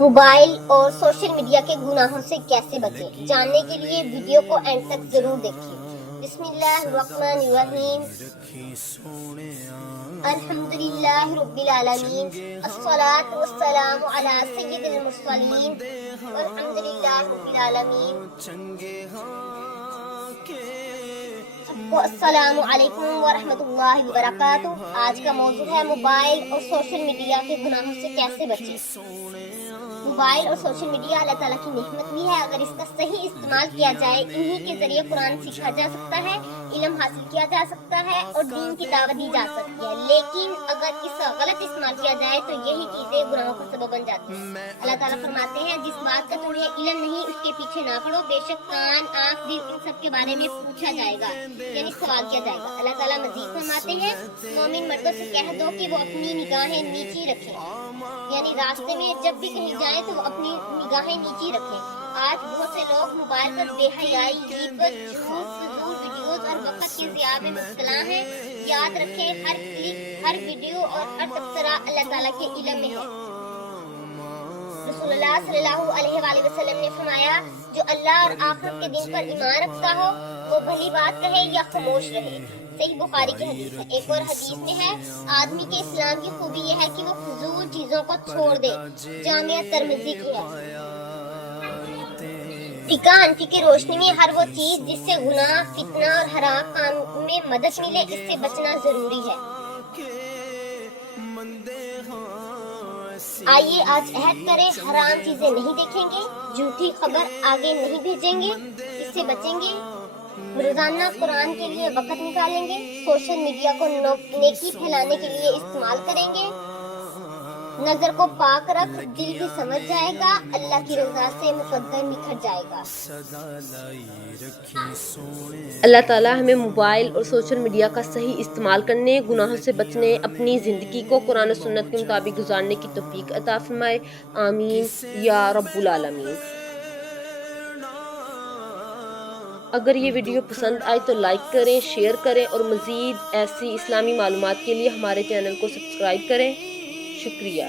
Mobile اور social media کے گناہوں سے کیسے بچیں، جاننے کے لیے ویڈیو کو اینڈ تک ضرور دیکھیں۔ بسم اللہ الرحمن الرحیم۔ الحمدللہ رب العالمین، الصلاۃ والسلام علی سید المرسلین، والحمدللہ رب العالمین۔ سب کو السلام علیکم ورحمۃ اللہ وبرکاتہ۔ آج کا موضوع ہے موبائل اور سوشل میڈیا کے گناہوں سے کیسے بچیں۔ موبائل اور سوشل میڈیا اللہ تعالیٰ کی نعمت بھی ہے، اگر اس کا صحیح استعمال کیا جائے انہی کے ذریعے قرآن سیکھا جا سکتا ہے، علم حاصل کیا جا سکتا ہے اور دین کی دعوت دی جا سکتی ہے، لیکن اگر اس کا غلط استعمال کیا جائے تو یہی چیزیں گناہوں کا سبب بن جاتی ہیں۔ اللہ تعالیٰ فرماتے ہیں جس بات کا تمہیں علم نہیں اس کے پیچھے نہ پڑو، بے شک کان آنکھ دل ان سب کے بارے میں پوچھا جائے گا، یعنی سوال کیا جائے گا۔ اللہ تعالیٰ مزید فرماتے ہیں مومن مردوں سے کہہ دو کہ وہ اپنی نگاہیں نیچی رکھیں، یعنی راستے میں جب بھی کہیں جائیں تو وہ اپنی نگاہیں نیچی رکھیں۔ آج بہت سے لوگ موبائل پر بے حیائی، غیبت، جھوٹ، فضول ویڈیوز اور وقت کے ضیاع میں مبتلا ہیں۔ یاد رکھیں ہر کلک، ہر ویڈیو اور ہر تبصرہ اللہ تعالیٰ کے علم میں ہے۔ رسول اللہ صلی اللہ علیہ وآلہ وسلم نے فرمایا جو اللہ اور آخرت کے دن پر ایمان رکھتا ہو وہ بھلی بات کہے یا خاموش رہے۔ صحیح بخاری کی حدیث ہے۔ ایک اور حدیث میں ہے آدمی کے اسلام کی خوبی یہ ہے کہ وہ فضول چیزوں کو چھوڑ دے، جامعہ ترمذی کی ہے۔ فقہ حنفی کی روشنی میں ہر وہ چیز جس سے گناہ، فتنہ اور حرام کام میں مدد ملے اس سے بچنا ضروری ہے۔ آئیے آج عہد کریں حرام چیزیں نہیں دیکھیں گے، جھوٹی خبر آگے نہیں بھیجیں گے، اس سے بچیں گے، روزانہ قرآن کے لیے وقت نکالیں گے، سوشل میڈیا کو نیکی پھیلانے کے لیے استعمال کریں گے، نظر کو پاک رکھ، دل بھی سمجھ جائے گا، اللہ کی رضا سے مقدر نکھر جائے گا۔ اللہ تعالیٰ ہمیں موبائل اور سوشل میڈیا کا صحیح استعمال کرنے، گناہوں سے بچنے، اپنی زندگی کو قرآن و سنت کے مطابق گزارنے کی توفیق عطا فرمائے، آمین یا رب العالمین۔ اگر یہ ویڈیو پسند آئے تو لائک کریں، شیئر کریں اور مزید ایسی اسلامی معلومات کے لیے ہمارے چینل کو سبسکرائب کریں۔ شکریہ۔